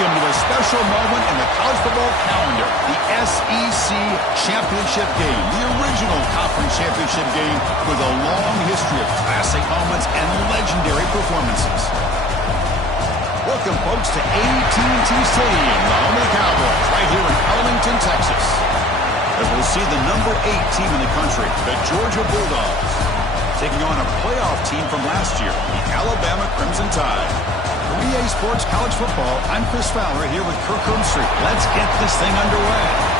Welcome to a special moment in the college football calendar, the SEC Championship Game, the original conference championship game with a long history of classic moments and legendary performances. Welcome, folks, to AT&T Stadium, the home of the Cowboys, right here in Arlington, Texas. As we'll see the number 8 team in the country, the Georgia Bulldogs, taking on a playoff team from last year, the Alabama Crimson Tide. For EA Sports College Football, I'm Chris Fowler here with Kirk Herbstreit. Let's get this thing underway.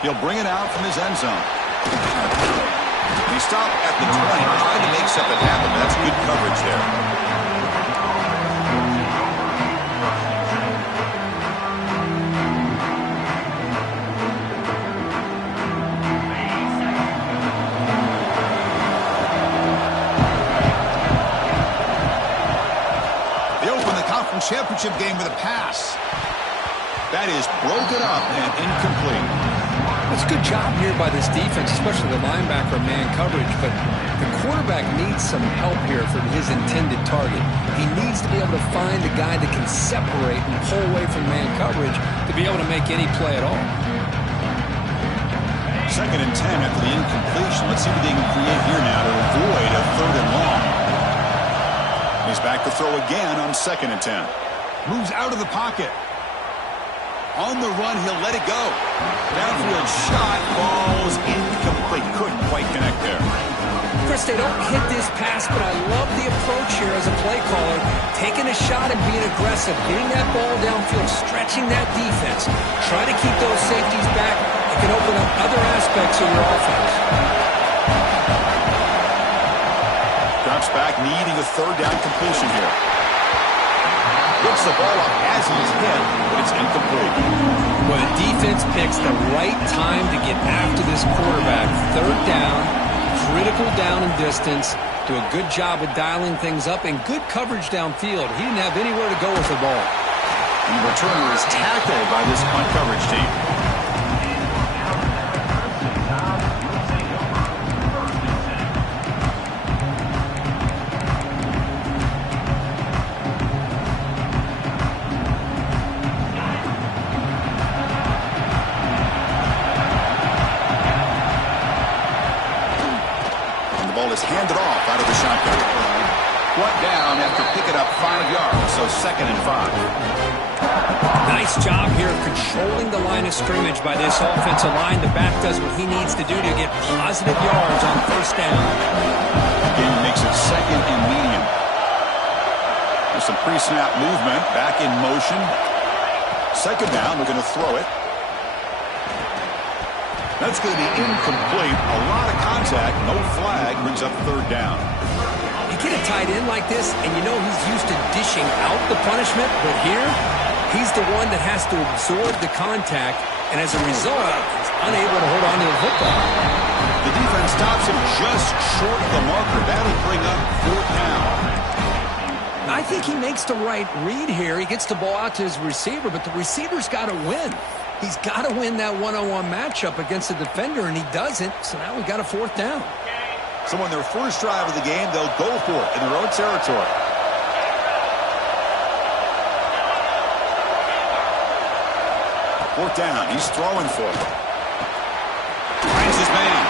He'll bring it out from his end zone. He stopped at the 20, trying to make something happen. That's good coverage there. They open the conference championship game with a pass. That is broken up and incomplete. It's a good job here by this defense, especially the linebacker man coverage, but the quarterback needs some help here for his intended target. He needs to be able to find a guy that can separate and pull away from man coverage to be able to make any play at all. 2nd and 10 after the incompletion. Let's see what they can create here now to avoid a 3rd and long. He's back to throw again on 2nd and 10. Moves out of the pocket. On the run, he'll let it go. Downfield shot, ball's incomplete. Couldn't quite connect there. Chris, they don't hit this pass, but I love the approach here as a play caller. Taking a shot and being aggressive, getting that ball downfield, stretching that defense. Try to keep those safeties back. It can open up other aspects of your offense. Drops back, needing a 3rd down completion here. Looks the ball up as he's hit, but it's incomplete. Well, the defense picks the right time to get after this quarterback. 3rd down, critical down and distance. Do a good job of dialing things up and good coverage downfield. He didn't have anywhere to go with the ball. And the returner is tackled by this punt coverage team. Handed off out of the shotgun. One down after picking up 5 yards, so 2nd and 5. Nice job here of controlling the line of scrimmage by this offensive line. The back does what he needs to do to get positive yards on 1st down. Again, makes it 2nd and medium. There's some pre-snap movement, back in motion. 2nd down, we're going to throw it. That's going to be incomplete. A lot of contact. No flag. Brings up 3rd down. You get a tight end like this, and you know he's used to dishing out the punishment, but here, he's the one that has to absorb the contact, and as a result, he's unable to hold on to the football. The defense stops him just short of the marker. That'll bring up 4th down. I think he makes the right read here. He gets the ball out to his receiver, but the receiver's got to win. He's got to win that one-on-one matchup against the defender, and he doesn't. So now we got a 4th down. So on their first drive of the game, they'll go for it in their own territory. 4th down. He's throwing for it. Finds his man.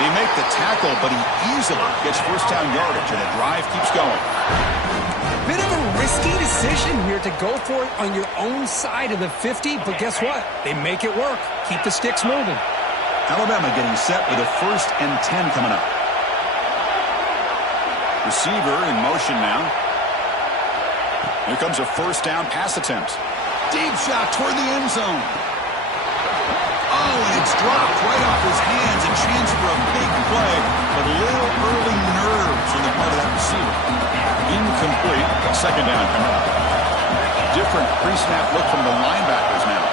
They make the tackle, but he easily gets 1st down yardage, and the drive keeps going. Bit of a risky decision here to go for it on your own side of the 50, but guess what? They make it work. Keep the sticks moving. Alabama getting set with a 1st and 10 coming up. Receiver in motion now. Here comes a 1st down pass attempt. Deep shot toward the end zone. Oh, and it's dropped right off his hands. A chance for a big play, but a little early nerves on the part of that receiver. Incomplete. Second down coming up. Different pre-snap look from the linebackers now.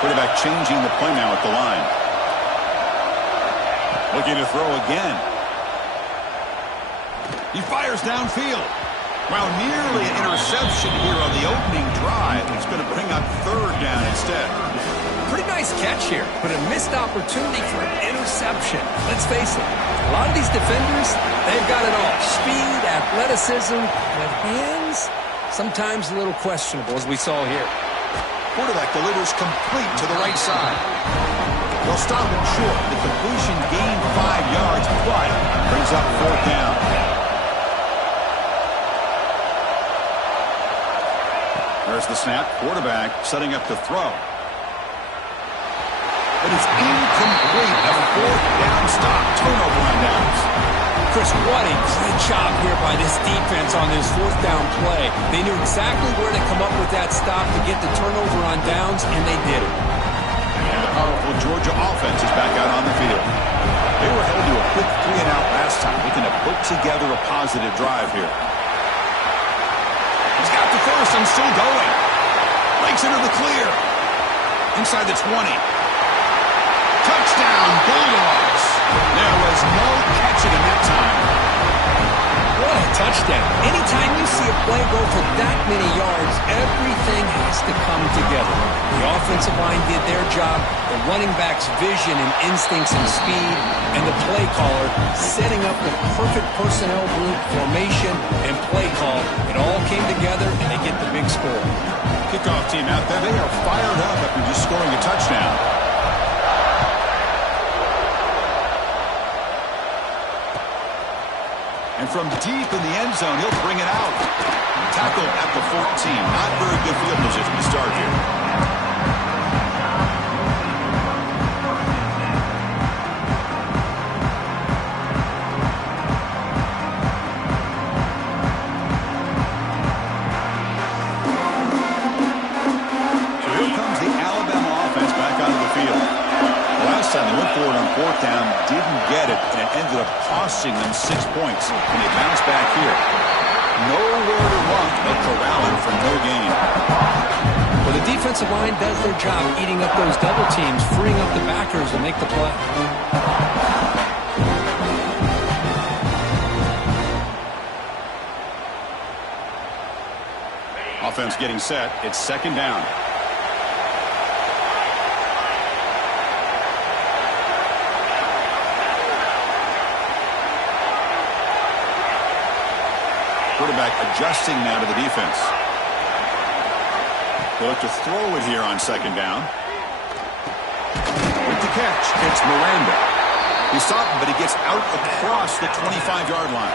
Quarterback changing the play now at the line. Looking to throw again. He fires downfield. Well, nearly an interception here on the opening drive. It's going to bring up third down instead. Pretty nice catch here, but a missed opportunity for an interception. Let's face it, a lot of these defenders, they've got it all. Speed, athleticism, but hands, sometimes a little questionable, as we saw here. Quarterback delivers complete to the right side. They'll stop him short. The completion gained 5 yards, but brings up fourth down. There's the snap. Quarterback setting up to throw. But it's incomplete. A fourth down stop. Turnover on downs. Chris, what a great job here by this defense on this fourth down play. They knew exactly where to come up with that stop to get the turnover on downs, and they did it. And the powerful Georgia offense is back out on the field. They were held to a quick 3-and-out last time, looking to put together a positive drive here. He's got the first and still going. Breaks into the clear. Inside the 20. Touchdown, Bulldogs. There was no catching him that time. What a touchdown. Anytime you see a play go for that many yards, everything has to come together. The offensive line did their job, the running back's vision and instincts and speed, and the play caller setting up the perfect personnel group, formation, and play call. It all came together, and they get the big score. Kickoff team out there, they are fired up after just scoring a touchdown. And from deep in the end zone, he'll bring it out. Tackled at the 14. Not very good field position to start here. They went for it on fourth down, didn't get it, and it ended up costing them 6 points. And they bounced back here. Nowhere to run, but corralling for no gain. Well, the defensive line does their job eating up those double teams, freeing up the backers to make the play. Offense getting set. It's second down. Quarterback adjusting now to the defense. They look to throw it here on second down. With the catch, it's Miranda. He stopped him, but he gets out across the 25-yard line.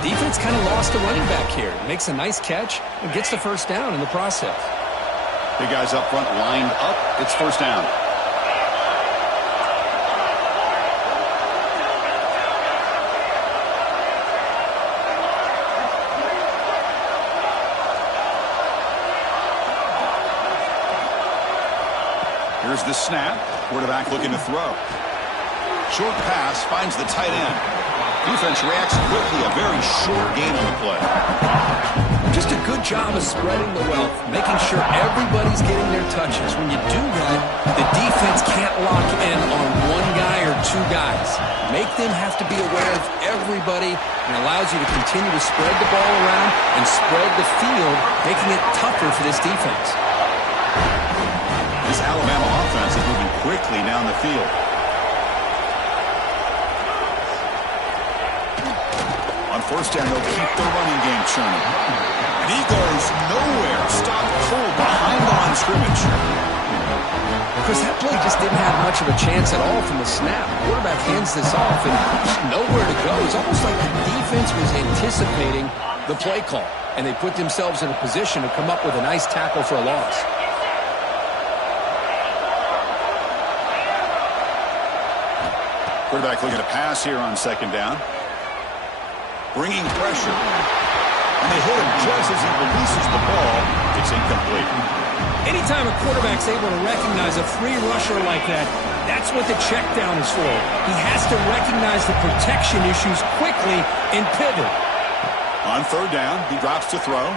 Defense kind of lost a running back here. Makes a nice catch and gets the first down in the process. Big guys up front lined up. It's first down. Here's the snap. Quarterback looking to throw. Short pass finds the tight end. Defense reacts quickly. A very short gain on the play. Just a good job of spreading the wealth, making sure everybody's getting their touches. When you do that, the defense can't lock in on one guy or two guys. Make them have to be aware of everybody, and allows you to continue to spread the ball around and spread the field, making it tougher for this defense. This Alabama offense is moving quickly down the field. On first down, they'll keep the running game churning. And he goes nowhere. Stopped cold behind the line of scrimmage. Chris, that play just didn't have much of a chance at all from the snap. Quarterback hands this off and just nowhere to go. It's almost like the defense was anticipating the play call, and they put themselves in a position to come up with a nice tackle for a loss. Quarterback looking to pass here on second down. Bringing pressure. And they hit him just as he releases the ball. It's incomplete. Anytime a quarterback's able to recognize a free rusher like that, that's what the check down is for. He has to recognize the protection issues quickly and pivot. On third down, he drops to throw.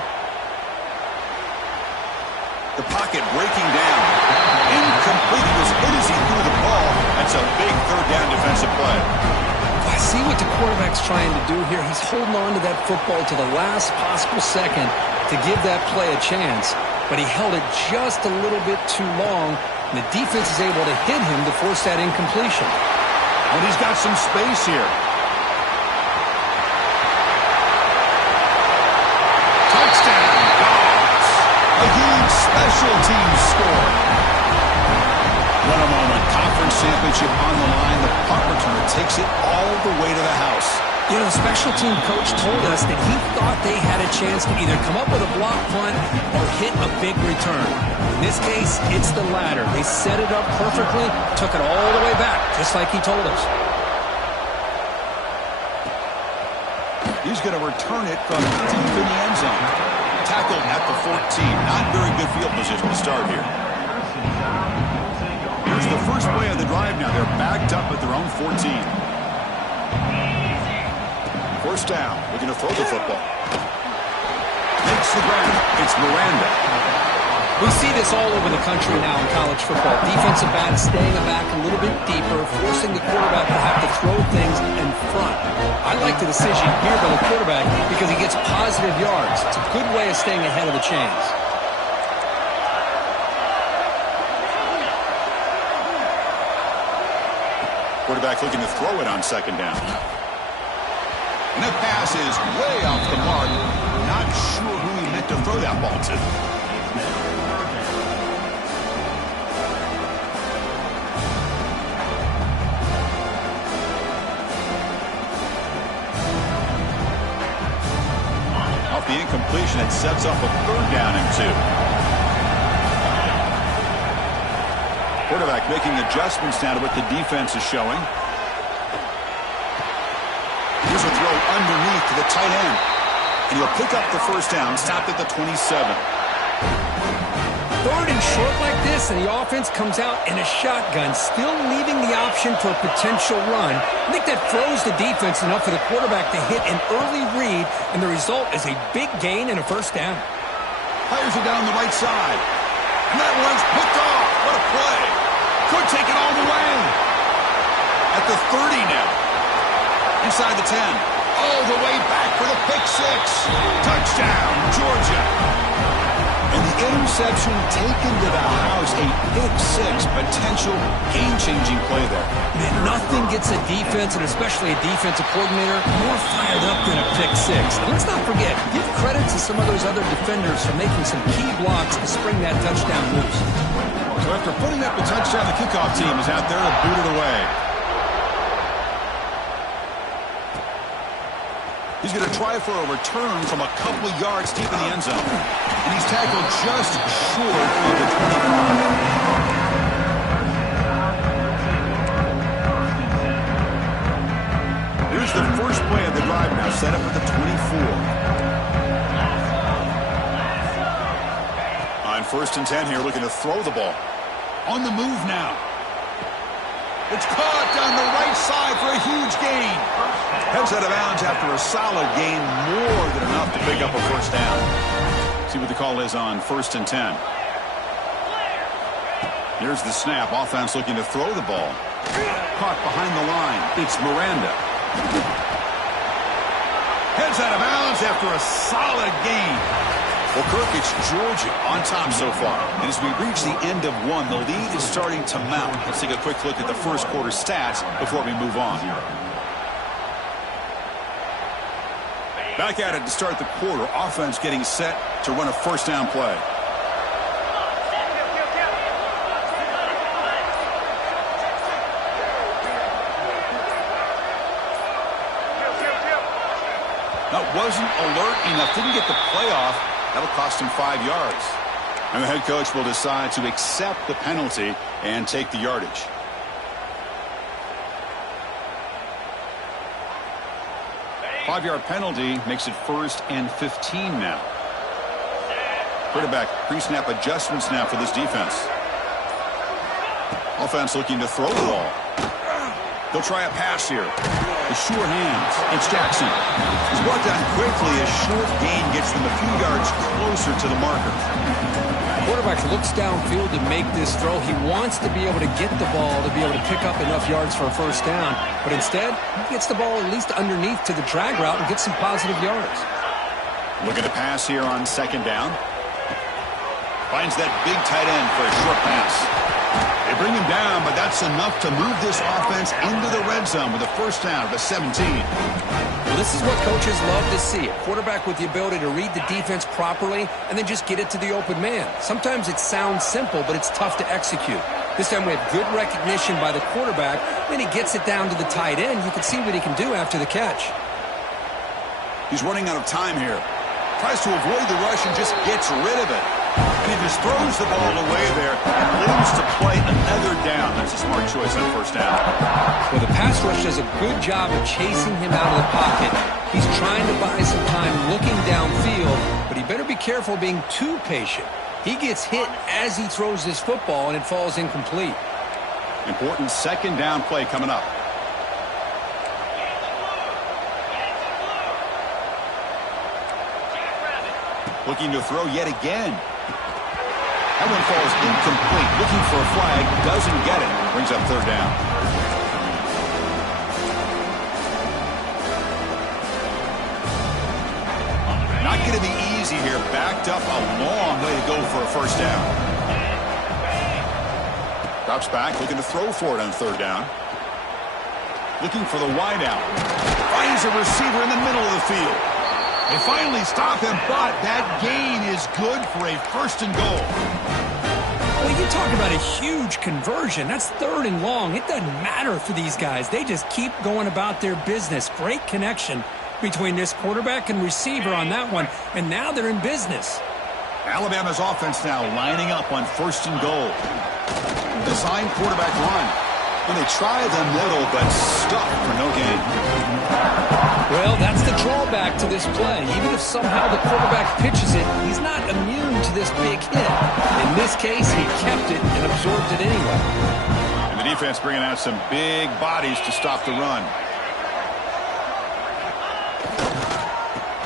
The pocket breaking down. Incomplete. He was hit as he threw the ball. That's a big third down defensive play. I see what the quarterback's trying to do here. He's holding on to that football to the last possible second to give that play a chance. But he held it just a little bit too long, and the defense is able to hit him to force that incompletion. And he's got some space here. Touchdown, Dogs. A huge special teams score. What a moment. Conference championship on the line. The punt returner takes it all the way to the house. You know, the special team coach told us that he thought they had a chance to either come up with a block punt or hit a big return. In this case, it's the latter. They set it up perfectly, took it all the way back, just like he told us. He's going to return it from deep in the end zone. Tackled at the 14. Not very good field position to start here. Here's the first play of the drive now. They're backed up at their own 14. First down, looking to throw the football. Makes the grab. It's Miranda. We see this all over the country now in college football. Defensive backs staying back a little bit deeper, forcing the quarterback to have to throw things in front. I like the decision here by the quarterback because he gets positive yards. It's a good way of staying ahead of the chains. Quarterback looking to throw it on second down. And that pass is way off the mark. Not sure who he meant to throw that ball to. Off the incompletion, it sets up a third down and 2. Quarterback making adjustments now to what the defense is showing. Here's a throw underneath to the tight end. And he'll pick up the first down, stopped at the 27. Third and short like this, and the offense comes out in a shotgun, still leaving the option for a potential run. I think that throws the defense enough for the quarterback to hit an early read, and the result is a big gain and a first down. Fires it down the right side. And that one's picked off. What a play. Could take it all the way. At the 30 now. Inside the 10. All the way back for the pick 6. Touchdown, Georgia. And the interception taken to the house. A pick 6. Potential game-changing play there. Man, nothing gets a defense, and especially a defensive coordinator, more fired up than a pick 6. And let's not forget, give credit to some of those other defenders for making some key blocks to spring that touchdown loose. So after putting up the touchdown, the kickoff team is out there to boot it away. He's going to try for a return from a couple of yards deep in the end zone. And he's tackled just short of the 25. Here's the first play of the drive now, set up at the 24. On 1st and 10 here, looking to throw the ball. On the move now. It's caught down the right side for a huge gain. Heads out of bounds after a solid gain, more than enough to pick up a first down. See what the call is on 1st and 10. Here's the snap. Offense looking to throw the ball. Caught behind the line. It's Miranda. Heads out of bounds after a solid gain. Well, Kirk, it's Georgia on top so far. And as we reach the end of one, the lead is starting to mount. Let's take a quick look at the first quarter stats before we move on. Back at it to start the quarter. Offense getting set to run a first down play. That wasn't alert enough. Didn't get the play off. That'll cost him 5 yards. And the head coach will decide to accept the penalty and take the yardage. Five-yard penalty makes it 1st and 15 now. Quarterback pre-snap adjustments now for this defense. Offense looking to throw the ball. They'll try a pass here. The sure hands. It's Jackson. He's brought down quickly. A short gain gets them a few yards closer to the marker. The quarterback looks downfield to make this throw. He wants to be able to get the ball to be able to pick up enough yards for a first down. But instead, he gets the ball at least underneath to the drag route and gets some positive yards. Looking to pass here on second down. Finds that big tight end for a short pass. They bring him down, but that's enough to move this offense into the red zone with a first down at the 17. Well, this is what coaches love to see. A quarterback with the ability to read the defense properly and then just get it to the open man. Sometimes it sounds simple, but it's tough to execute. This time we have good recognition by the quarterback. Then he gets it down to the tight end. You can see what he can do after the catch. He's running out of time here. Tries to avoid the rush and just gets rid of it. And he just throws the ball away there and lives to play another down. That's a smart choice on first down. Well, the pass rush does a good job of chasing him out of the pocket. He's trying to buy some time looking downfield, but he better be careful being too patient. He gets hit as he throws this football, and it falls incomplete. Important second down play coming up. Looking to throw yet again. That one falls incomplete. Looking for a flag. Doesn't get it. Brings up third down. Not going to be easy here. Backed up a long way to go for a first down. Drops back. Looking to throw for it on third down. Looking for the wide out. Finds a receiver in the middle of the field. They finally stop him, but that gain is good for a first and goal. Well, you talk about a huge conversion. That's third and long. It doesn't matter for these guys. They just keep going about their business. Great connection between this quarterback and receiver on that one, and now they're in business. Alabama's offense now lining up on first and goal. Design quarterback run. And they try the middle, but stuck for no gain. Well, that's the drawback to this play. Even if somehow the quarterback pitches it, he's not immune to this big hit. In this case, he kept it and absorbed it anyway. And the defense bringing out some big bodies to stop the run.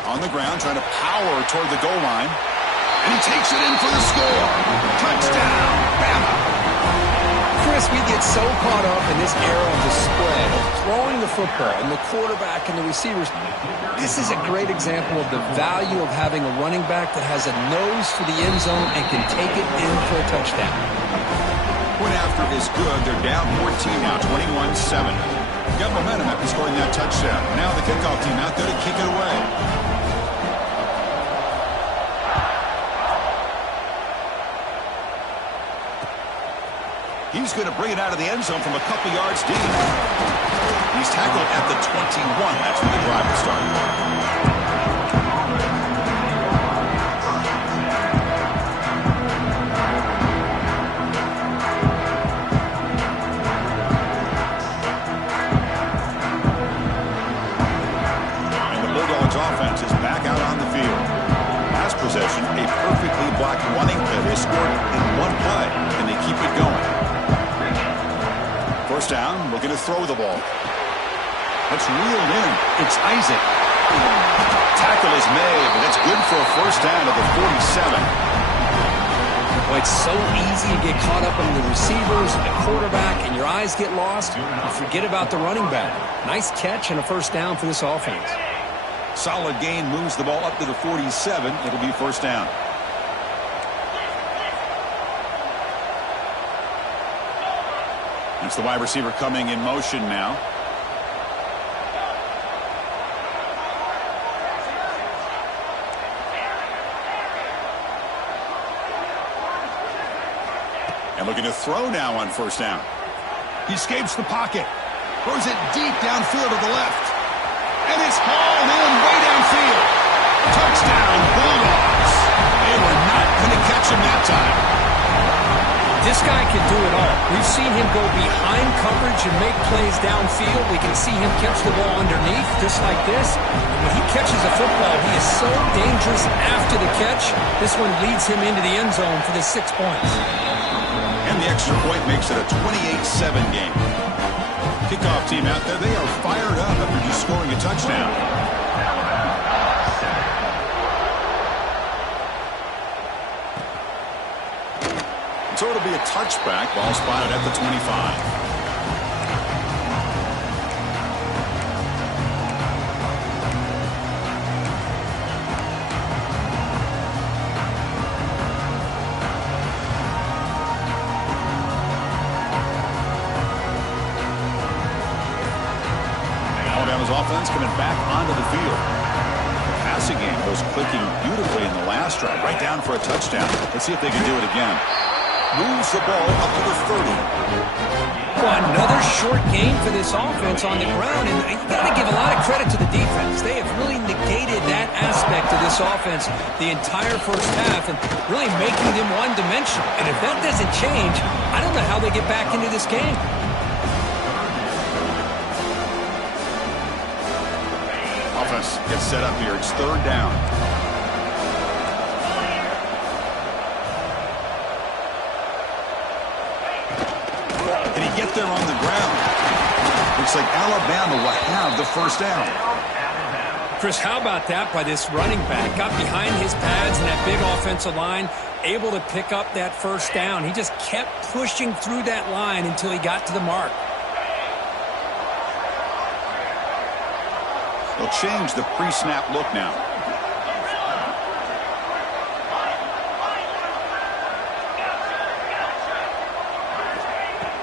On the ground, trying to power toward the goal line. And he takes it in for the score. Touchdown, Bama. Chris, we get so caught up in this era of the spread, of throwing the football, and the quarterback and the receivers. This is a great example of the value of having a running back that has a nose for the end zone and can take it in for a touchdown. Point after is good. They're down 14 now, 21-7. Got momentum after scoring that touchdown. Now the kickoff team out there to kick it away. He's going to bring it out of the end zone from a couple yards deep. He's tackled at the 21. That's where the drive will start. And the Bulldogs offense is back out on the field. Last possession, a perfectly blocked running play. They scored in one play, and they keep it going. First down, looking to throw the ball. That's reeled in. It's Isaac. Tackle is made, but that's good for a first down at the 47. Well, it's so easy to get caught up in the receivers, the quarterback, and your eyes get lost. You forget about the running back. Nice catch and a first down for this offense. Solid gain, moves the ball up to the 47. It'll be first down. It's the wide receiver coming in motion now. And looking to throw now on first down. He escapes the pocket. Throws it deep downfield to the left. And it's hauled in way downfield. Touchdown, Bulldogs. They were not going to catch him that time. This guy can do it all. We've seen him go behind coverage and make plays downfield. We can see him catch the ball underneath, just like this. And when he catches a football, he is so dangerous after the catch. This one leads him into the end zone for the 6 points. And the extra point makes it a 28-7 game. Kickoff team out there, they are fired up after just scoring a touchdown. So it'll be a touchback. Ball spotted at the 25. Alabama's offense coming back onto the field. The passing game goes clicking beautifully in the last drive. Right down for a touchdown. Let's see if they can do it again. Moves the ball up to the 30. Well, another short game for this offense on the ground, and you got to give a lot of credit to the defense. They have really negated that aspect of this offense the entire first half and really making them one-dimensional. And if that doesn't change, I don't know how they get back into this game. Offense gets set up here. It's third down. Get there on the ground. Looks like Alabama will have the first down. Chris, how about that by this running back? Got behind his pads and that big offensive line, able to pick up that first down. He just kept pushing through that line until he got to the mark. They'll change the pre-snap look now.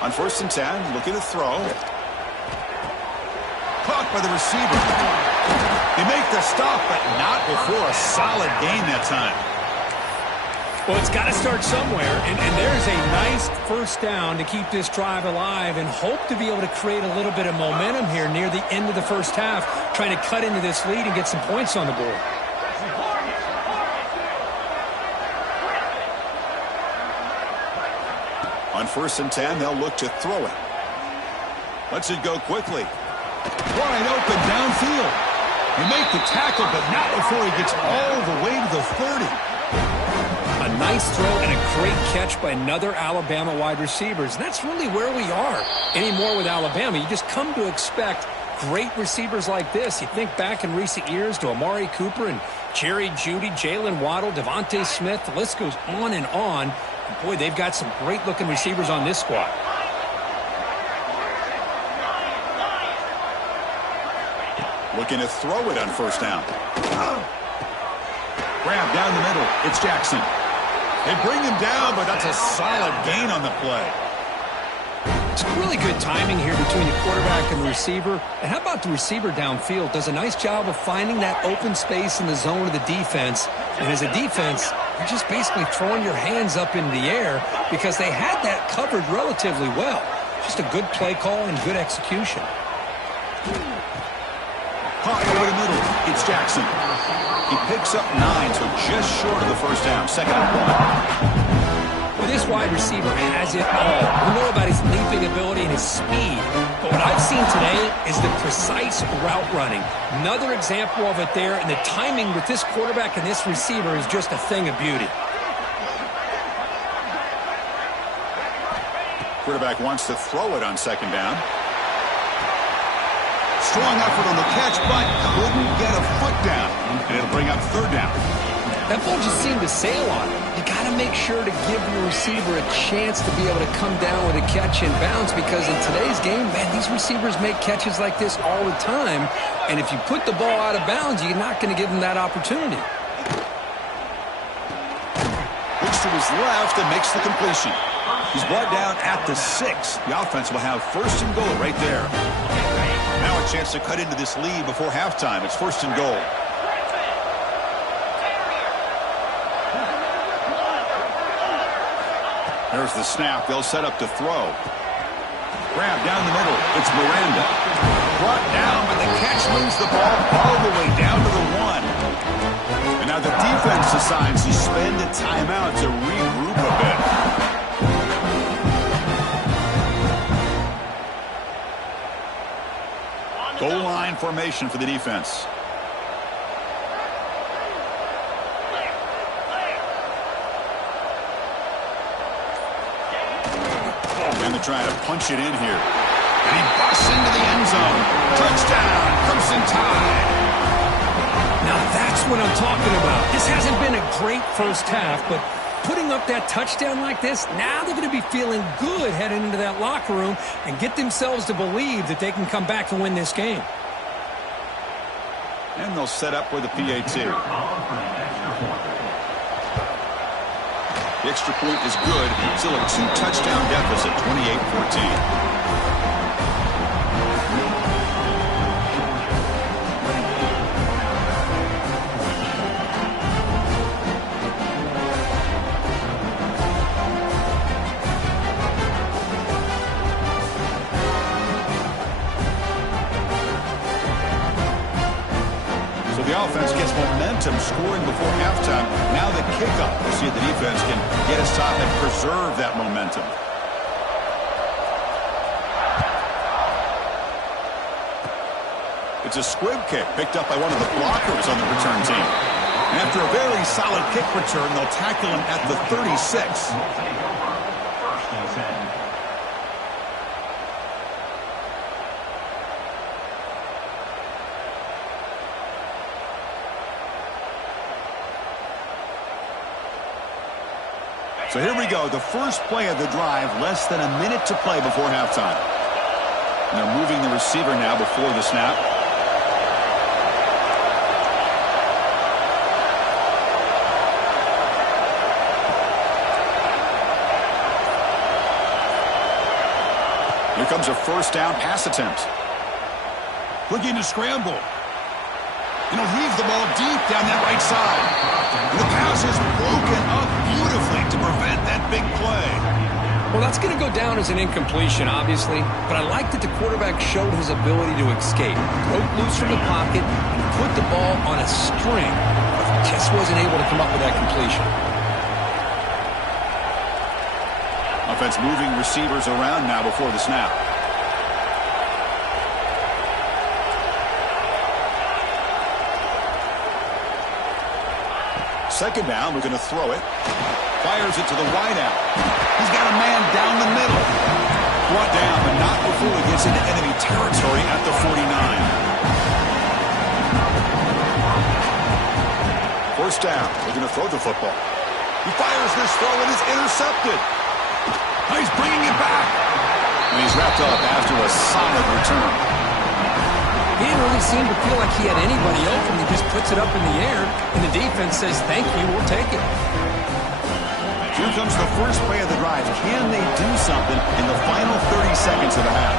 On 1st and 10, looking to throw. Caught by the receiver. They make the stop, but not before a solid gain that time. Well, it's got to start somewhere, and there's a nice first down to keep this drive alive and hope to be able to create a little bit of momentum here near the end of the first half, trying to cut into this lead and get some points on the board. On 1st and 10, they'll look to throw it. Lets it go quickly. Wide open downfield. They make the tackle, but not before he gets all the way to the 30. A nice throw and a great catch by another Alabama wide receivers. And that's really where we are anymore with Alabama. You just come to expect great receivers like this. You think back in recent years to Amari Cooper and Jerry Jeudy, Jalen Waddle, Devontae Smith. The list goes on and on. Boy, they've got some great-looking receivers on this squad. Looking to throw it on 1st down. Grab down the middle. It's Jackson. They bring him down, but that's a solid gain on the play. It's really good timing here between the quarterback and the receiver. And how about the receiver downfield? Does a nice job of finding that open space in the zone of the defense. And as a defense, you're just basically throwing your hands up in the air because they had that covered relatively well. Just a good play call and good execution. Caught over the middle. It's Jackson. He picks up 9, so just short of the first down. 2nd and 1. Well, this wide receiver has it all. We know about his leaping ability and his speed, but what I've seen today is the precise route running. Another example of it there, and the timing with this quarterback and this receiver is just a thing of beauty. Quarterback wants to throw it on 2nd down. Strong effort on the catch, but couldn't get a foot down. And it'll bring up 3rd down. That ball just seemed to sail on him. You got to make sure to give your receiver a chance to be able to come down with a catch and bounce, because in today's game, man, these receivers make catches like this all the time. And if you put the ball out of bounds, you're not going to give them that opportunity. Looks to his left and makes the completion. He's brought down at the 6. The offense will have 1st and goal right there. Now a chance to cut into this lead before halftime. It's 1st and goal. There's the snap. They'll set up to throw. Grab down the middle. It's Miranda. Brought down, but the catch moves the ball all the way down to the 1. And now the defense decides to spend a timeout to regroup a bit. Goal line formation for the defense. And they're trying to punch it in here. And he busts into the end zone. Touchdown, Crimson Tide. Now that's what I'm talking about. This hasn't been a great first half, but putting up that touchdown like this, now they're going to be feeling good heading into that locker room and get themselves to believe that they can come back and win this game. And they'll set up with a PAT. The extra point is good. Still a 2-touchdown deficit, 28-14. The offense gets momentum scoring before halftime. Now the kickoff. We'll see if the defense can get a stop and preserve that momentum. It's a squib kick picked up by one of the blockers on the return team. And after a very solid kick return, they'll tackle him at the 36. So here we go, the first play of the drive, less than a minute to play before halftime. And they're moving the receiver now before the snap. Here comes a first down pass attempt. Looking to scramble. And he'll heave the ball deep down that right side. And the pass is broken up beautifully to prevent that big play. Well, that's going to go down as an incompletion, obviously, but I like that the quarterback showed his ability to escape, broke loose from the pocket, and put the ball on a string, but just wasn't able to come up with that completion. Offense moving receivers around now before the snap. Second down, we're going to throw it. Fires it to the wideout. He's got a man down the middle. Brought down, but not before he gets into enemy territory at the 49. First down, we're going to throw the football. He fires this throw and is intercepted. He's bringing it back. And he's wrapped up after a solid return. He didn't really seem to feel like he had anybody open. He just puts it up in the air, and the defense says, thank you, we'll take it. Here comes the first play of the drive. Can they do something in the final 30 seconds of the half?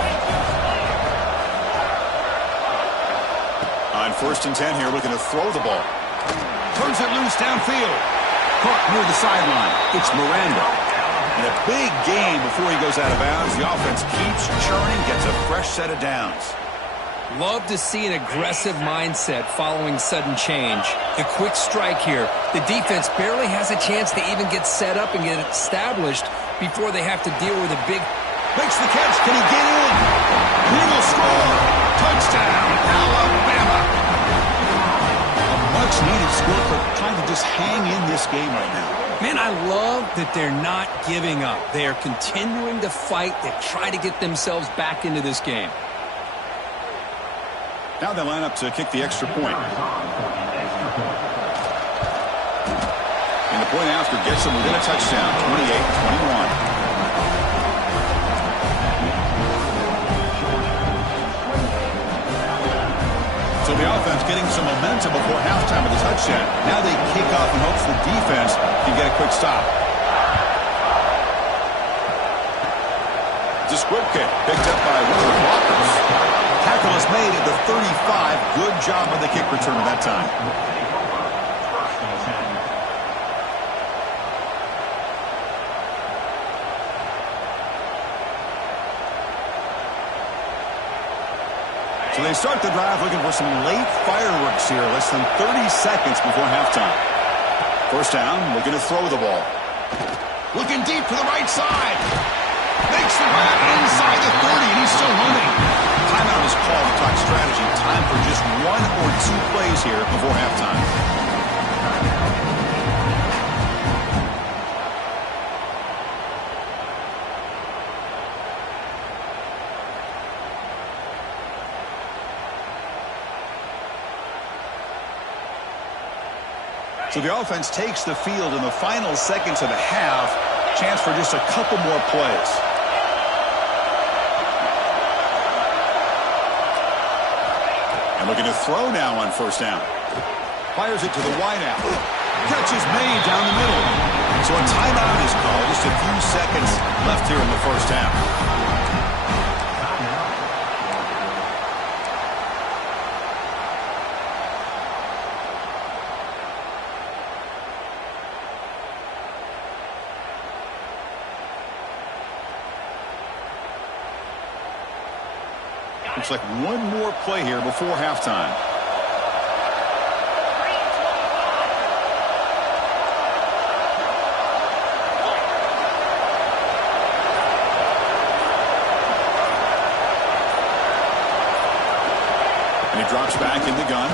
On 1st and 10 here, looking to throw the ball. Turns it loose downfield. Caught near the sideline. It's Miranda. And a big game before he goes out of bounds. The offense keeps churning, gets a fresh set of downs. Love to see an aggressive mindset following sudden change. The quick strike here. The defense barely has a chance to even get set up and get established before they have to deal with a big... Makes the catch. Can he get in? He will score. Touchdown, Alabama. A much-needed score, but trying to just hang in this game right now. Man, I love that they're not giving up. They are continuing to fight. They try to get themselves back into this game. Now they line up to kick the extra point. And the point after gets them within a touchdown, 28-21. So the offense getting some momentum before halftime with a touchdown. Now they kick off in hopes the defense can get a quick stop. It's a squib kick picked up by one of the blockers. Tackle is made at the 35. Good job on the kick return at that time. So they start the drive looking for some late fireworks here. Less than 30 seconds before halftime. First down, looking to throw the ball. Looking deep to the right side. Makes the grab inside the 30, and he's still running. Timeout is called. The clock's strategy. Time for just 1 or 2 plays here before halftime. So the offense takes the field in the final seconds of the half. Chance for just a couple more plays. And looking to throw now on first down. Fires it to the wideout. Catch is made down the middle. So a timeout is called. Just a few seconds left here in the first half. Looks like one more play here before halftime. And he drops back in the gun.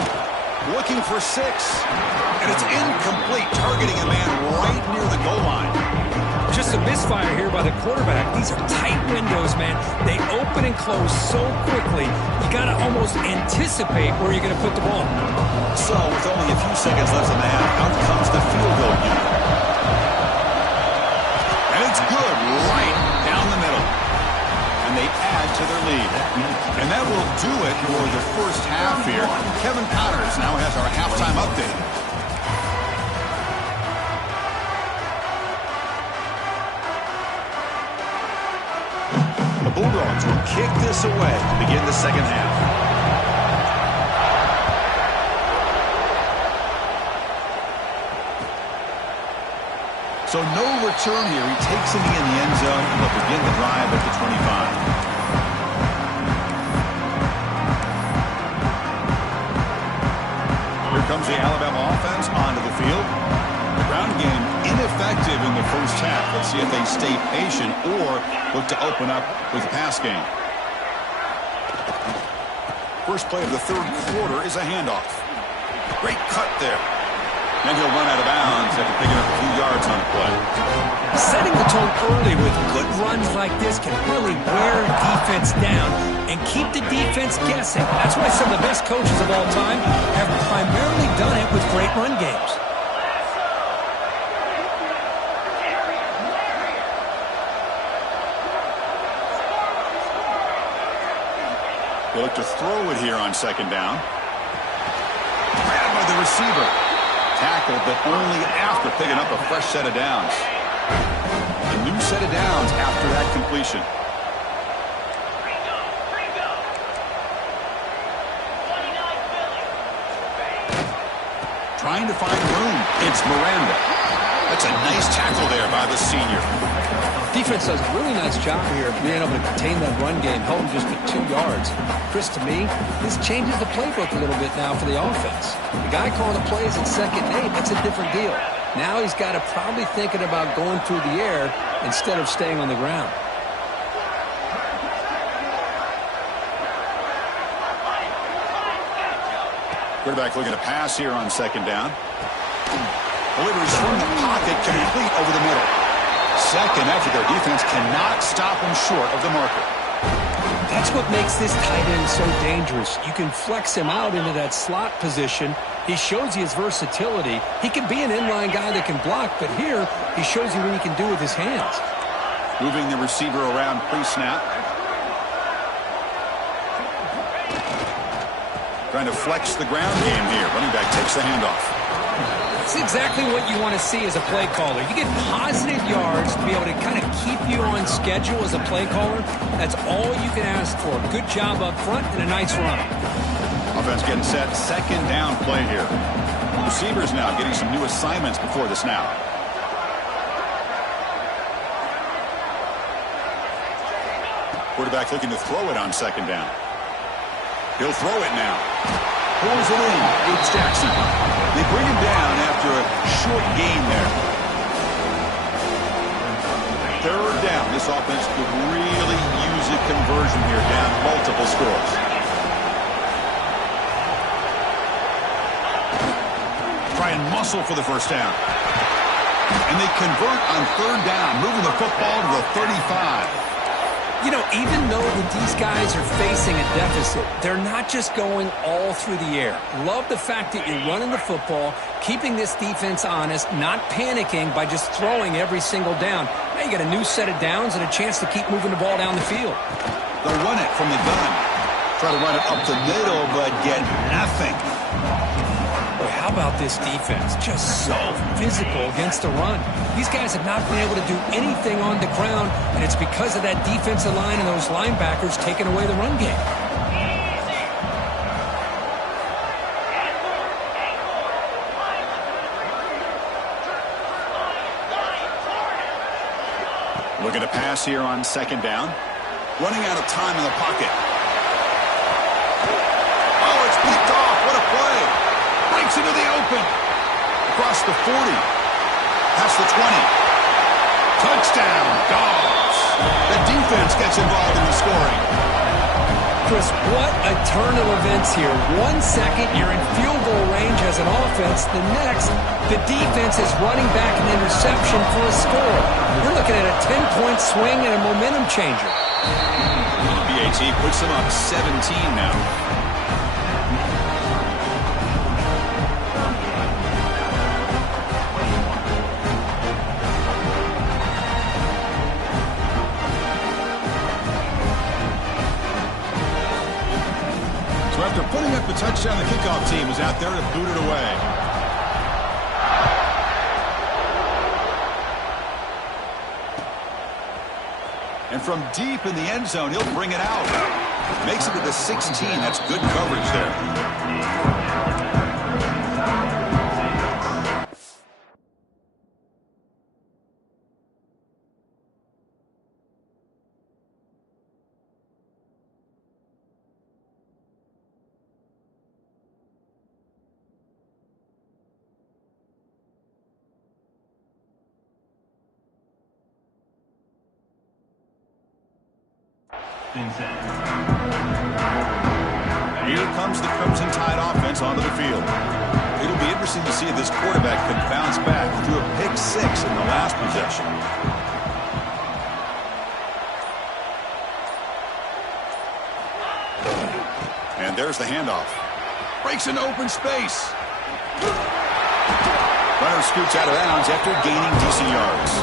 Looking for 6. And it's incomplete. Targeting a man right near the goal line. Just a misfire here by the quarterback. These are tight windows, man. They open and close so quickly. You got to almost anticipate where you're going to put the ball. So, with only a few seconds left in the half, out comes the field goal unit. And it's good right down the middle. And they add to their lead. And that will do it for the first half here. Kevin Connors now has our halftime update. Bulldogs will kick this away to begin the second half. So no return here. He takes it in the end zone and they'll begin the drive at the 25. Here comes the Alabama offense onto the field. The ground game ineffective in the first half. Let's see if they stay patient or look to open up with a pass game. First play of the third quarter is a handoff. Great cut there. Then he'll run out of bounds after picking up a few yards on the play. Setting the tone early with good runs like this can really wear defense down and keep the defense guessing. That's why some of the best coaches of all time have primarily done it with great run games. They look to throw it here on second down. Grabbed by the receiver. Tackled, but only after picking up a fresh set of downs. A new set of downs after that completion. Trying to find room. It's Miranda. That's a nice tackle there by the senior. Defense does a really nice job here of being able to contain that run game, held him just for 2 yards. Chris, to me, this changes the playbook a little bit now for the offense. The guy calling the plays at 2nd and 8, that's a different deal. Now he's got to probably thinking about going through the air instead of staying on the ground. Quarterback looking to pass here on second down. Delivers from the pocket, complete over the middle. Second effort, their defense cannot stop him short of the marker. That's what makes this tight end so dangerous. You can flex him out into that slot position. He shows you his versatility. He can be an inline guy that can block, but here he shows you what he can do with his hands. Moving the receiver around pre-snap. Trying to flex the ground game here. Running back takes the handoff. That's exactly what you want to see as a play caller. You get positive yards to be able to kind of keep you on schedule as a play caller. That's all you can ask for. Good job up front and a nice run. Offense getting set. Second down play here. Receivers now getting some new assignments before the snap. Quarterback looking to throw it on second down. He'll throw it now. Pulls it in. It's Jackson. They bring him down after a short gain there. Third down. This offense could really use a conversion here, down multiple scores. hustle for the first down. And they convert on third down, moving the football to the 35. You know, even though these guys are facing a deficit, they're not just going all through the air. Love the fact that you're running the football, keeping this defense honest, not panicking by just throwing every single down. Now you got a new set of downs and a chance to keep moving the ball down the field. They'll run it from the gun. Try to run it up the middle, but get nothing. Boy, how about this defense? Just so physical against the run. These guys have not been able to do anything on the ground, and it's because of that defensive line and those linebackers taking away the run game. Looking to pass here on second down. Running out of time in the pocket. Oh, it's picked off. What a play. Breaks into the open. Across the 40. Past the 20. Touchdown, Dogs. The defense gets involved in the scoring. Chris, what a turn of events here. 1 second, you're in field goal range as an offense. The next, the defense is running back an interception for a score. You're looking at a 10-point swing and a momentum changer. BAT puts them up 17 now. So after putting up the touchdown, the kickoff team is out there to boot it away. And from deep in the end zone, he'll bring it out. Makes it to the 16. That's good coverage there. Here comes the Crimson Tide offense onto the field. It'll be interesting to see if this quarterback can bounce back through a pick 6 in the last possession. And there's the handoff. Breaks into open space. Runner scoots out of bounds after gaining decent yards.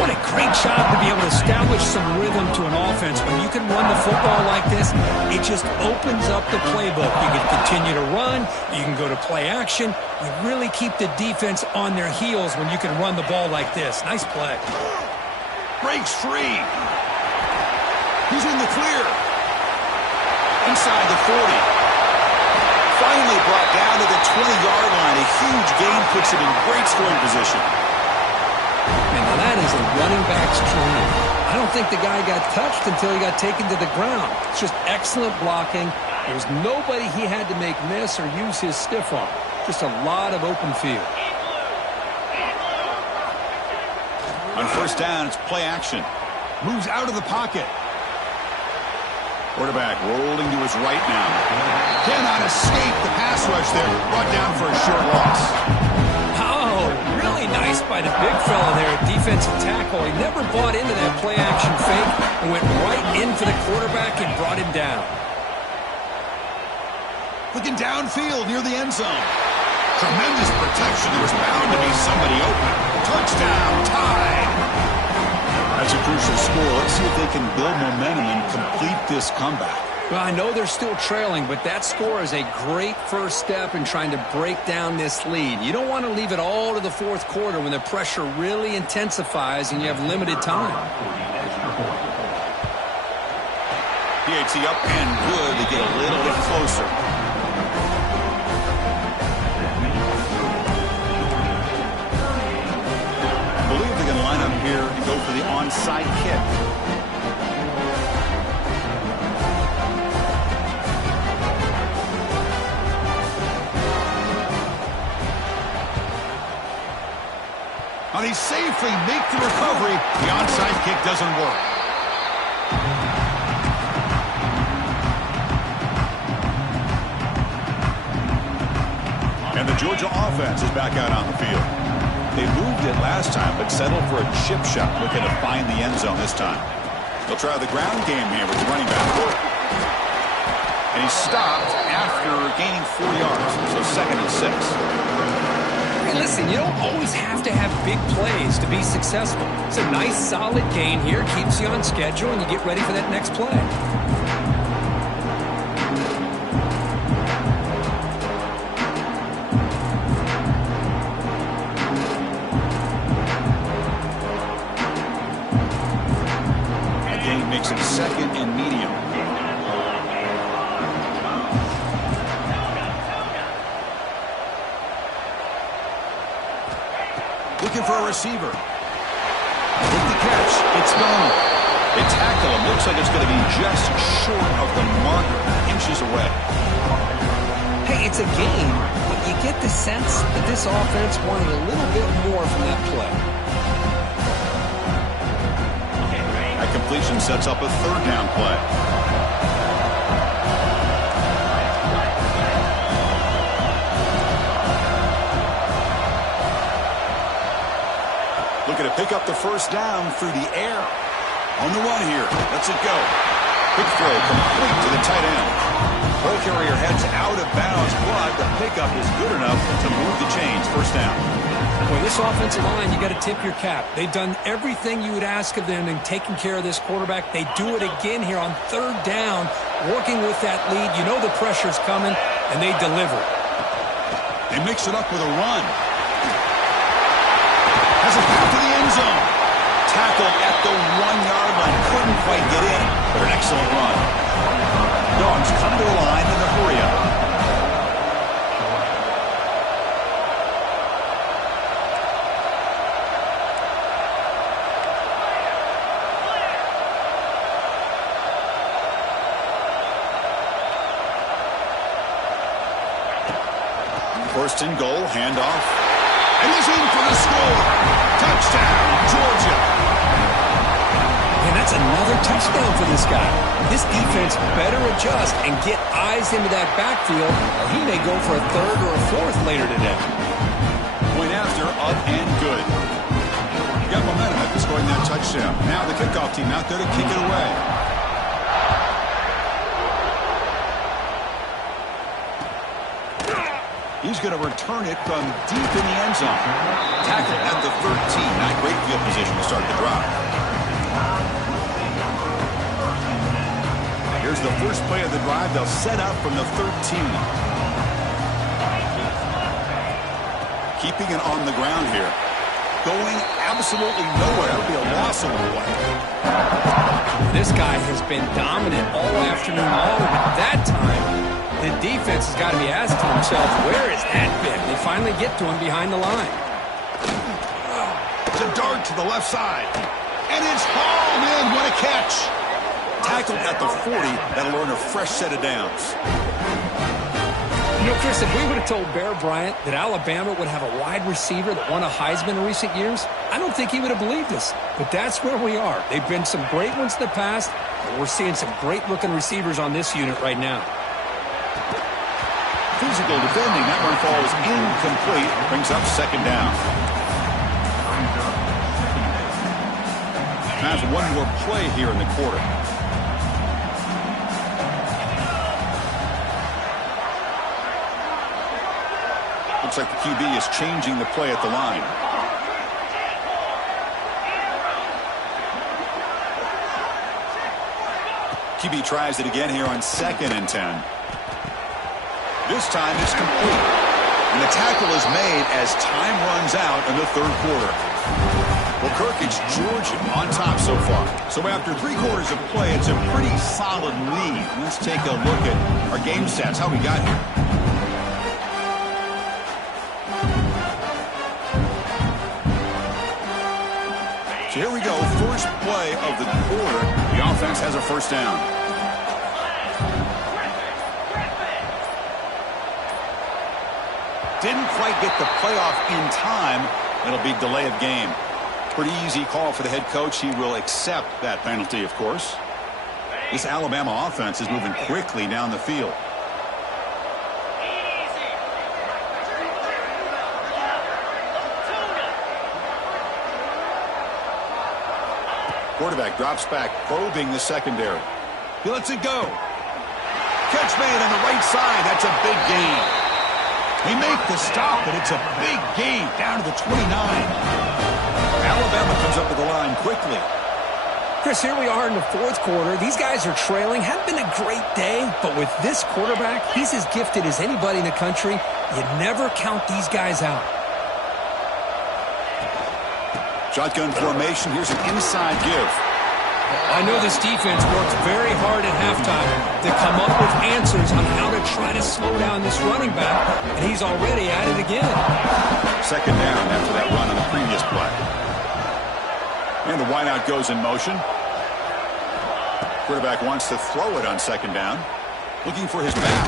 What a great job to be able to establish some rhythm to an offense. When you can run the football like this, it just opens up the playbook. You can continue to run. You can go to play action. You really keep the defense on their heels when you can run the ball like this. Nice play. Breaks free. He's in the clear. Inside the 40. Finally brought down to the 20-yard line. A huge gain puts him in great scoring position. And that is a running back's dream. I don't think the guy got touched until he got taken to the ground. It's just excellent blocking. There was nobody he had to make miss or use his stiff arm. Just a lot of open field. On first down, it's play action. Moves out of the pocket. Quarterback rolling to his right now. Cannot escape the pass rush there. Brought down for a short loss. Oh, really nice by the big fella there, defensive tackle. He never bought into that play action fake and went right in for the quarterback and brought him down. Looking downfield near the end zone. Tremendous protection. There was bound to be somebody open. Touchdown, Tide. That's a crucial score. Let's see if they can build momentum and complete this comeback. Well, I know they're still trailing, but that score is a great first step in trying to break down this lead. You don't want to leave it all to the fourth quarter when the pressure really intensifies and you have limited time. PAT up and good to get a little bit closer. I believe they're going to line up here and go for the onside kick. Now they safely make the recovery. The onside kick doesn't work. And the Georgia Georgia offense is back out on the field. They moved it last time, but settled for a chip shot, looking to find the end zone this time. They'll try the ground game here with the running back. And he's stopped after gaining 4 yards, so 2nd and 6. Hey, listen, you don't always have to have big plays to be successful. It's a nice, solid gain here, keeps you on schedule, and you get ready for that next play. That gain makes it 2nd and medium. Looking for a receiver. With the catch, it's Donald. They tackle him. Looks like it's going to be just short of the marker, inches away. Hey, it's a game, but you get the sense that this offense wanted a little bit more from that play. That completion sets up a 3rd down play. Looking to pick up the 1st down through the air. On the run here. Lets it go. Quick throw complete to the tight end. Ball carrier heads out of bounds, but the pickup is good enough to move the chains. 1st down. Boy, this offensive line, you got to tip your cap. They've done everything you would ask of them in taking care of this quarterback. They do it again here on 3rd down, working with that lead. You know the pressure's coming, and they deliver. They mix it up with a run. Has a path to the end zone. Tackled at the 1-yard line. Couldn't quite get in, but an excellent run. Dogs come to the line in a hurry up. First and goal, handoff. And he's in for the score. Touchdown, Georgia. And that's another touchdown for this guy. This defense better adjust and get eyes into that backfield, or he may go for a 3rd or a 4th later today. Point after, up and good. Got momentum after scoring that touchdown. Now the kickoff team out there to kick it away. He's going to return it from deep in the end zone. Tackle at the 13. Not great field position to start the drive. Here's the first play of the drive. They'll set up from the 13. Keeping it on the ground here. Going absolutely nowhere. That'll be a loss on the play. This guy has been dominant all afternoon long, but that time, the defense has got to be asking themselves, where is that bit? They finally get to him behind the line. It's a dart to the left side. And it's hauled in. What a catch. Tackled at the 40. That'll earn a fresh set of downs. You know, Chris, if we would have told Bear Bryant that Alabama would have a wide receiver that won a Heisman in recent years, I don't think he would have believed us. But that's where we are. They've been some great ones in the past, but we're seeing some great-looking receivers on this unit right now. Physical defending. That one falls incomplete. Brings up 2nd down. Has one more play here in the quarter. Looks like the QB is changing the play at the line. QB tries it again here on 2nd and 10. This time it's complete. And the tackle is made as time runs out in the 3rd quarter. Well, Kirk, it's Georgia on top so far. So after 3 quarters of play, it's a pretty solid lead. Let's take a look at our game stats, how we got here. So here we go, first play of the quarter. The offense has a 1st down. Didn't quite get the playoff in time. It'll be delay of game. Pretty easy call for the head coach. He will accept that penalty, of course. This Alabama offense is moving quickly down the field. quarterback drops back, probing the secondary. He lets it go. Catch made on the right side. That's a big gain. They make the stop, but it's a big gain down to the 29. Alabama comes up to the line quickly. Chris, here we are in the fourth quarter. These guys are trailing. Hadn't been a great day, but with this quarterback, he's as gifted as anybody in the country. You never count these guys out. Shotgun formation. Here's an inside give. I know this defense worked very hard at halftime to come up with answers on how to try to slow down this running back, and he's already at it again. Second down after that run on the previous play. And the wideout goes in motion. Quarterback wants to throw it on second down. Looking for his back.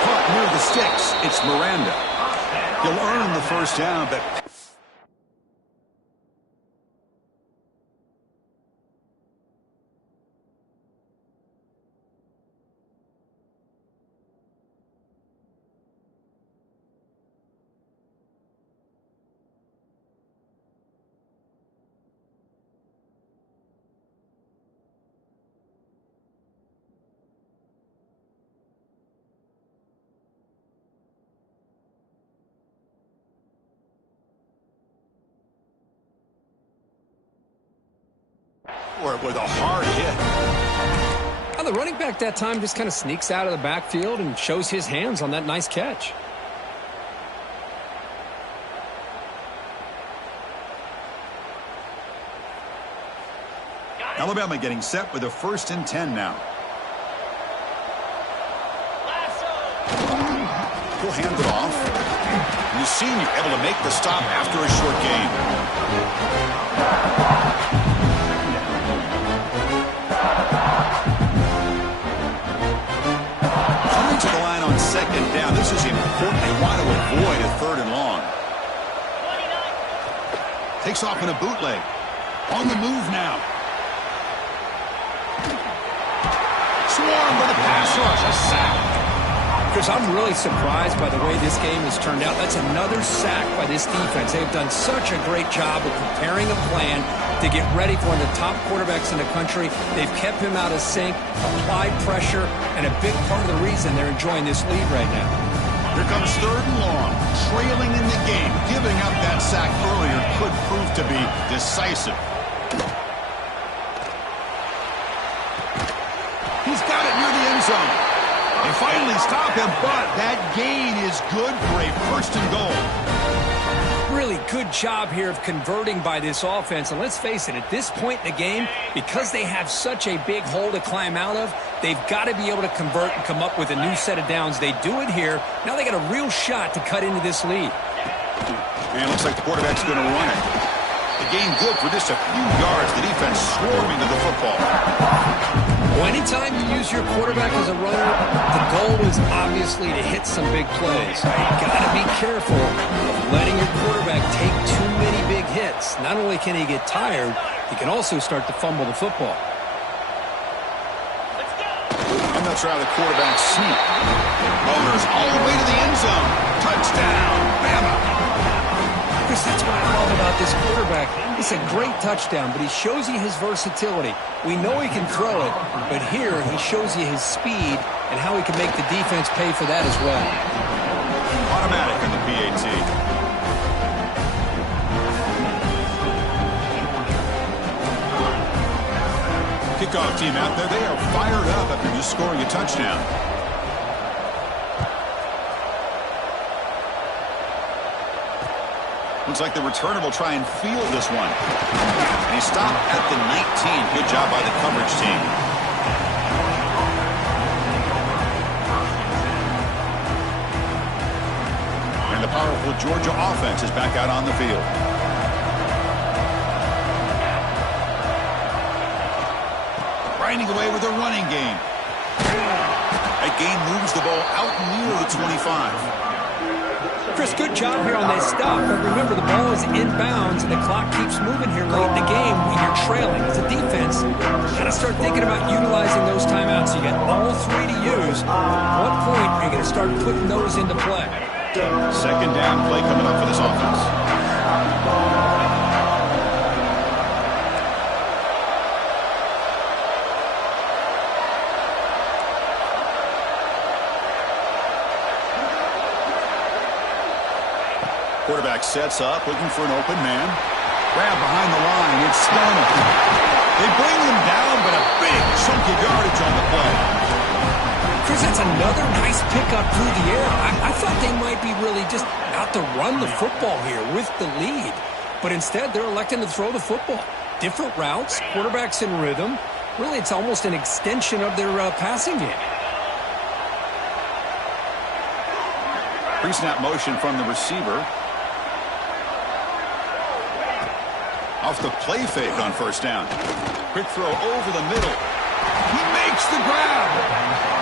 Caught near the sticks. It's Miranda. He'll earn the first down, but... with a hard hit. Well, the running back that time just kind of sneaks out of the backfield and shows his hands on that nice catch. Alabama getting set with a 1st and 10 now. He'll hand it off. And the senior able to make the stop after a short gain. To the line on second down. This is important. They want to avoid a 3rd and long. Takes off in a bootleg. On the move now. Swarmed by the pass rush. A sack. Chris, I'm really surprised by the way this game has turned out. That's another sack by this defense. They've done such a great job of preparing a plan to get ready for one of the top quarterbacks in the country. They've kept him out of sync, applied pressure, and a big part of the reason they're enjoying this lead right now. Here comes 3rd and long, trailing in the game. Giving up that sack earlier could prove to be decisive. He's got it near the end zone. They finally stop him, but that gain is good for a 1st and goal. Really good job here of converting by this offense. And let's face it, at this point in the game, because they have such a big hole to climb out of, they've got to be able to convert and come up with a new set of downs. They do it here. Now they got a real shot to cut into this lead. And looks like the quarterback's going to run it. The gain good for just a few yards. The defense swarming to the football. Well, anytime you use your quarterback as a runner, the goal is obviously to hit some big plays. You've got to be careful of letting your quarterback take too many big hits. Not only can he get tired, he can also start to fumble the football. I'm not sure how the quarterback sneak. Motors all the way to the end zone. Touchdown, Bama. Chris, that's what I love about this quarterback. It's a great touchdown, but he shows you his versatility. We know he can throw it, but here he shows you his speed and how he can make the defense pay for that as well. Automatic on the PAT. Kickoff team out there. They are fired up after just scoring a touchdown. Looks like the returner will try and field this one. And he stopped at the 19. Good job by the coverage team. And the powerful Georgia offense is back out on the field. Grinding away with a running game. That game moves the ball out near the 25. Chris, good job here on that stop, but remember the ball is inbounds and the clock keeps moving here late in the game when you're trailing. As a defense, you got to start thinking about utilizing those timeouts. You got all 3 to use. At what point are you going to start putting those into play? Second down play coming up for this offense. Quarterback sets up, looking for an open man. Grab behind the line. It's Darnold. They bring him down, but a big chunk of yardage on the play. Chris, that's another nice pickup through the air. I thought they might be really just out to run the football here with the lead. But instead, they're electing to throw the football. Different routes, quarterbacks in rhythm. Really, it's almost an extension of their passing game. Pre-snap motion from the receiver. Off the play fake on first down. Quick throw over the middle. He makes the grab.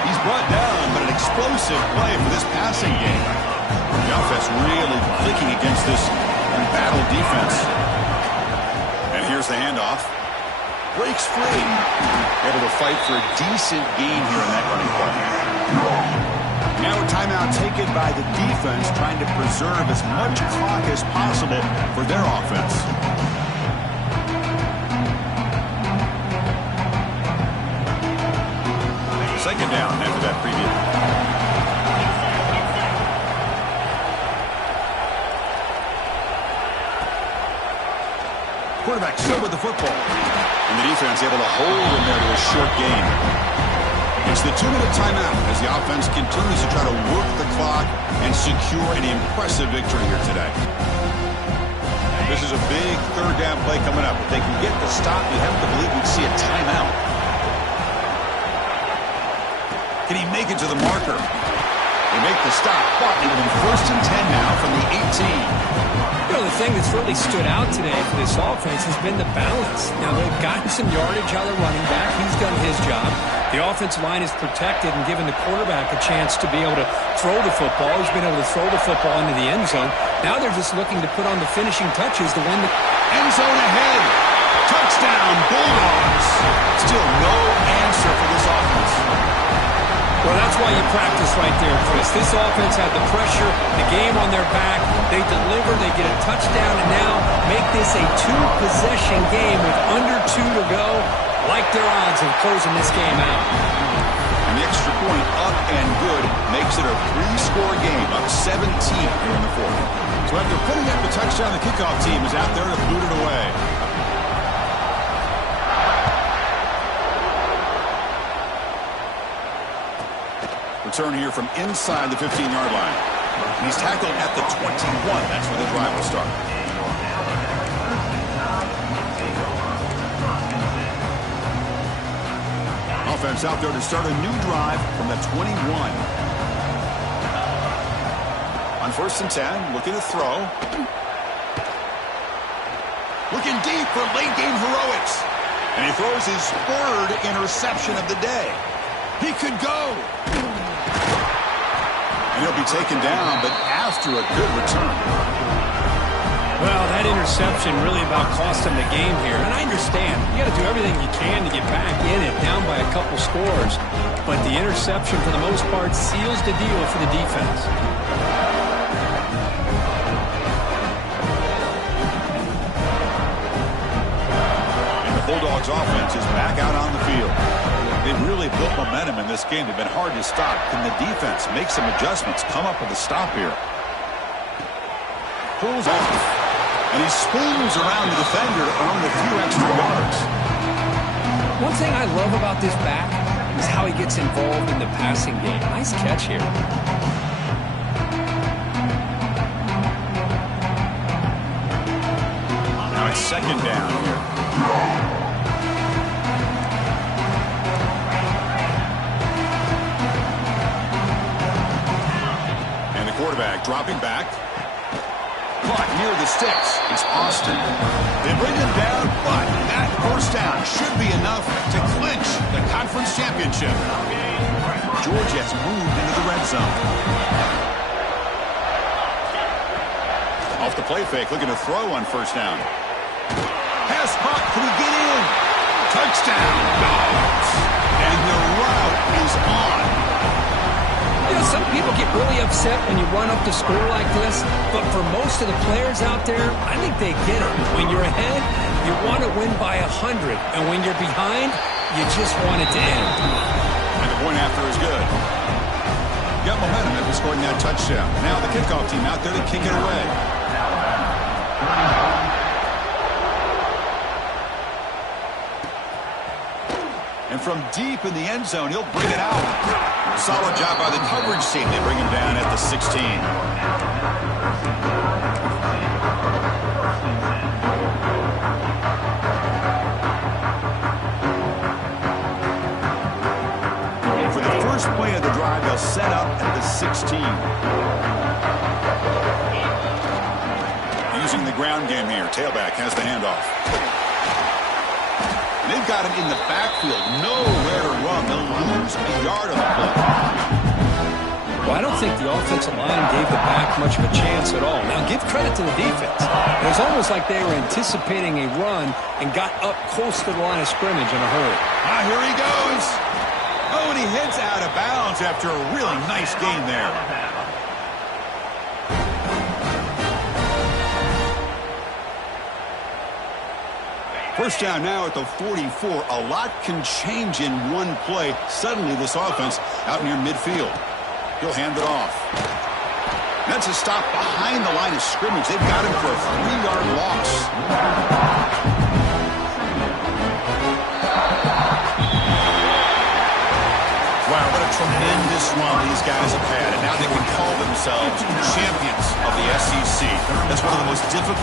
He's brought down, but an explosive play for this passing game. The offense really clicking against this embattled defense. And here's the handoff. Breaks free. Able to fight for a decent gain here in that running play. Now a timeout taken by the defense, trying to preserve as much clock as possible for their offense. Second down after that preview. Quarterback still with the football. And the defense able to hold him there to a short gain. It's the 2-minute timeout as the offense continues to try to work the clock and secure an impressive victory here today. This is a big third down play coming up. If they can get the stop, you have to believe we'd see a timeout. Can he make it to the marker? They make the stop, but it will be 1st and 10 now from the 18. You know, the thing that's really stood out today for this offense has been the balance. Now, they've gotten some yardage out of running back. He's done his job. The offensive line is protected and given the quarterback a chance to be able to throw the football. He's been able to throw the football into the end zone. Now they're just looking to put on the finishing touches to win the end zone ahead. Touchdown, Bulldogs. Still no answer for this offense. Well, that's why you practice right there, Chris. This offense had the pressure, the game on their back. They deliver, they get a touchdown, and now make this a 2-possession game with under 2 to go. Like their odds of closing this game out. And the extra point up and good makes it a 3-score game, up 17 here in the 4th. So after putting up the touchdown, the kickoff team is out there to boot it away. Return here from inside the 15-yard line. And he's tackled at the 21. That's where the drive will start. Offense out there to start a new drive from the 21. On 1st and 10, looking to throw. Looking deep for late-game heroics. And he throws his 3rd interception of the day. He could go. And he'll be taken down, but after a good return. Well, that interception really about cost them the game here. And I understand. You got to do everything you can to get back in it, down by a couple scores. But the interception, for the most part, seals the deal for the defense. And the Bulldogs offense is back out on the field. They've really built momentum in this game. They've been hard to stop. Can the defense make some adjustments, come up with a stop here? Pulls off. And he spoons around the defender to earn a few extra yards. One thing I love about this back is how he gets involved in the passing game. Nice catch here. Now it's 2nd down here. And the quarterback dropping back. Caught near the sticks. It's Austin. They bring him down, but that 1st down should be enough to clinch the conference championship. Georgia has moved into the red zone. Off the play fake, looking to throw on 1st down. Pass caught. Can he get in? Touchdown, Dogs. And the route is on. You know, some people get really upset when you run up the score like this, but for most of the players out there, I think they get it. When you're ahead, you want to win by 100, and when you're behind, you just want it to end. And the point after is good. Got momentum after scoring that touchdown. Now the kickoff team out there to kick it away. And from deep in the end zone, he'll bring it out. Solid job by the coverage team. They bring him down at the 16. For the first play of the drive, they'll set up at the 16. Using the ground game here. Tailback has the handoff. They've got him in the backfield. Nowhere to run. They'll lose a yard on the play. Well, I don't think the offensive line gave the back much of a chance at all. Now, give credit to the defense. It was almost like they were anticipating a run and got up close to the line of scrimmage in a hurry. Here he goes. Oh, and he heads out of bounds after a really nice gain there. First down now at the 44. A lot can change in one play. Suddenly this offense out near midfield. He'll hand it off. That's a stop behind the line of scrimmage. They've got him for a 3-yard loss. Wow, what a tremendous run these guys have had. And now they can call themselves champions of the SEC. That's one of the most difficult